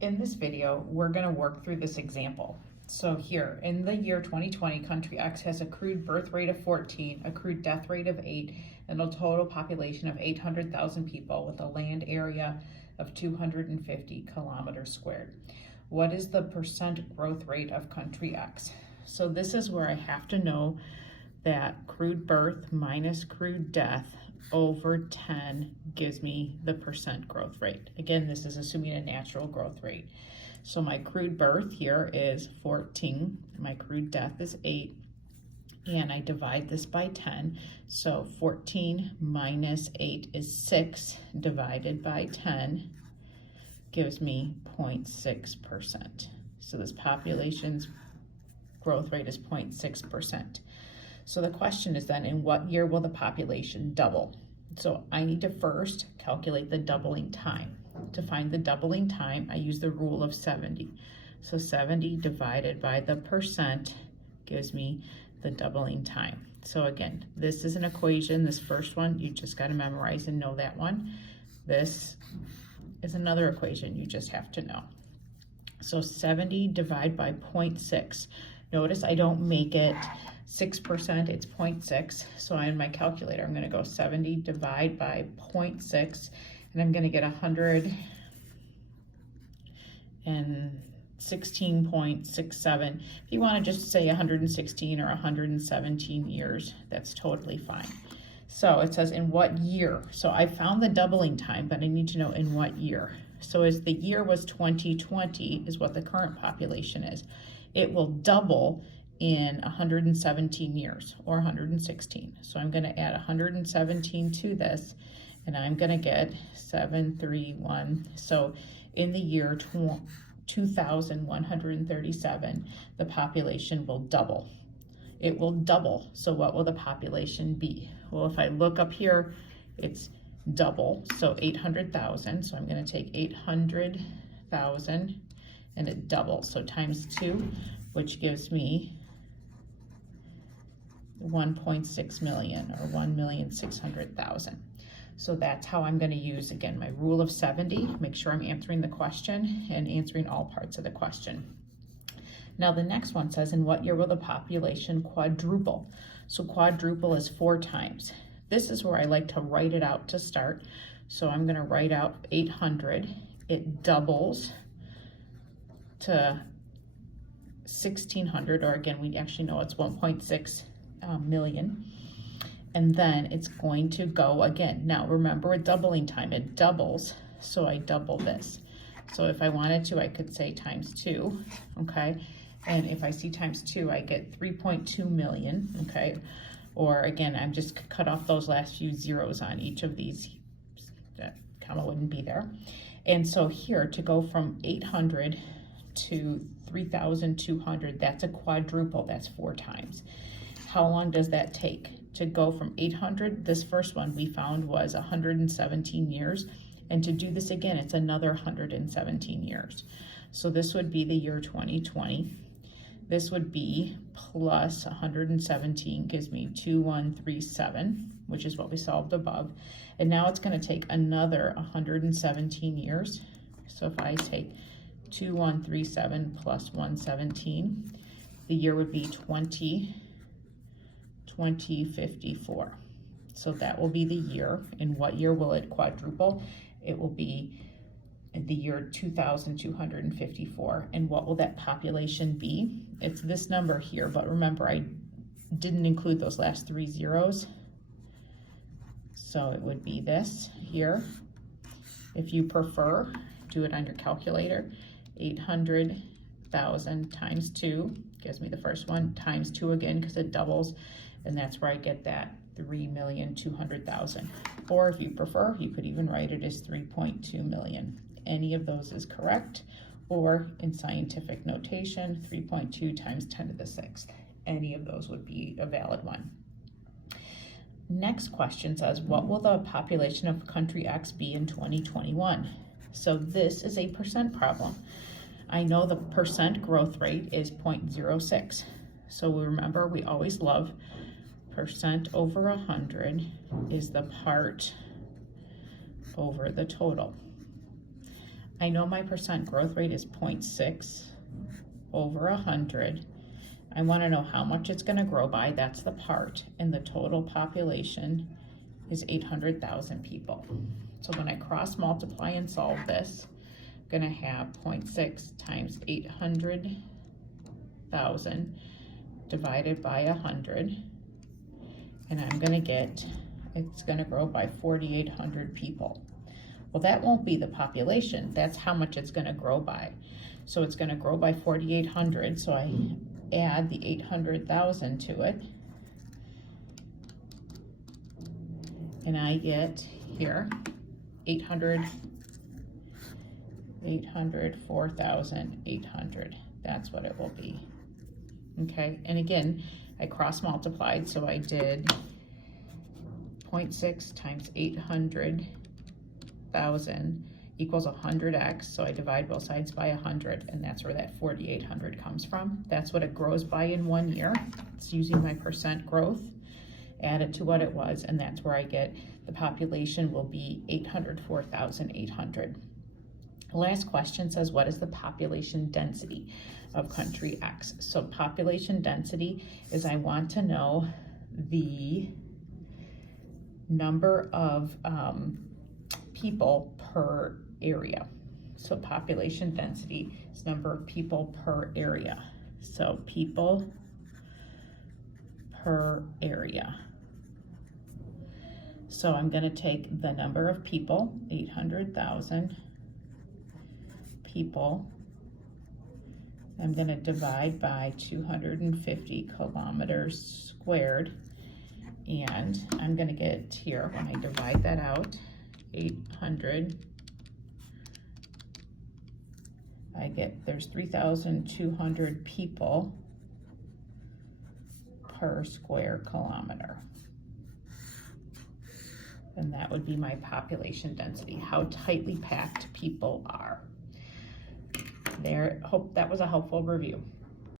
In this video, we're going to work through this example. So here, in the year 2020, country X has accrued birth rate of 14, accrued death rate of 8, and a total population of 800,000 people with a land area of 250 kilometers squared. What is the percent growth rate of country X? So this is where I have to know that accrued birth minus accrued death over 10 gives me the percent growth rate. Again, this is assuming a natural growth rate. So my accrued birth here is 14, my accrued death is 8, and I divide this by 10. So 14 minus 8 is 6 divided by 10 gives me 0.6%. So this population's growth rate is 0.6%. So the question is then, in what year will the population double? So I need to first calculate the doubling time. To find the doubling time, I use the rule of 70. So 70 divided by the percent gives me the doubling time. So again, this is an equation. This first one, you just got to memorize and know that one. This is another equation you just have to know. So 70 divided by 0.6. Notice I don't make it 6%, it's 0.6. So in my calculator, I'm going to go 70 divided by 0.6, and I'm going to get 116.67. If you want to just say 116 or 117 years, that's totally fine. So it says in what year? So I found the doubling time, but I need to know in what year. So as the year was 2020 is what the current population is. It will double in 117 years or 116. So I'm going to add 117 to this, and I'm going to get 731. So in the year 2137, the population will double. It will double. So what will the population be? Well, if I look up here, it's double. So 800,000. So I'm going to take 800,000 and it doubles. So times 2, which gives me 1.6 million or 1,600,000. So that's how I'm going to use, again, my rule of 70. Make sure I'm answering the question and answering all parts of the question. Now the next one says, in what year will the population quadruple? So quadruple is 4 times. This is where I like to write it out to start. So I'm going to write out 800. It doubles to 1,600, or again, we actually know it's 1.6 million. And then it's going to go again. Now remember, a doubling time, it doubles. So I double this. So if I wanted to, I could say times 2, okay? And if I see times 2, I get 3.2 million, okay? Or again, I'm just cut off those last few zeros on each of these. That comma wouldn't be there. And so here, to go from 800 to 3,200, that's a quadruple, that's 4 times. How long does that take? To go from 800, this first one we found was 117 years. And to do this again, it's another 117 years. So this would be the year 2020. This would be plus 117 gives me 2137, which is what we solved above. And now it's going to take another 117 years. So if I take 2137 plus 117, the year would be 2054. So that will be the year. In what year will it quadruple? It will be in the year 2254. And what will that population be? It's this number here, but remember I didn't include those last 3 zeros. So it would be this here. If you prefer, do it on your calculator. 800,000 times 2 gives me the first one, times 2 again because it doubles, and that's where I get that 3,200,000. Or if you prefer, you could even write it as 3.2 million. Any of those is correct, or in scientific notation, 3.2 times 10 to the 6th. Any of those would be a valid one. Next question says, what will the population of country X be in 2021? So this is a percent problem. I know the percent growth rate is 0.06. So we remember, we always love percent over 100 is the part over the total. I know my percent growth rate is 0.6 over 100. I want to know how much it's going to grow by. That's the part. And the total population is 800,000 people. So when I cross multiply and solve this, I'm going to have 0.6 times 800,000 divided by 100. And I'm going to get, it's going to grow by 4,800 people. Well, that won't be the population. That's how much it's going to grow by. So it's going to grow by 4,800. So I add the 800,000 to it. And I get here 4,800. That's what it will be. Okay, and again, I cross multiplied, so I did 0.6 times 800,000 equals 100x, so I divide both sides by 100, and that's where that 4,800 comes from. That's what it grows by in 1 year. It's using my percent growth, add it to what it was, and that's where I get the population will be 804,800. The last question says, what is the population density of country X? So population density is I want to know the number of people per area. So population density is number of people per area. So people per area. So I'm going to take the number of people, 800,000 people. I'm going to divide by 250 kilometers squared. And I'm going to get here, when I divide that out, 800. I get, there's 3,200 people per square kilometer. And that would be my population density, how tightly packed people are. There, hope that was a helpful review.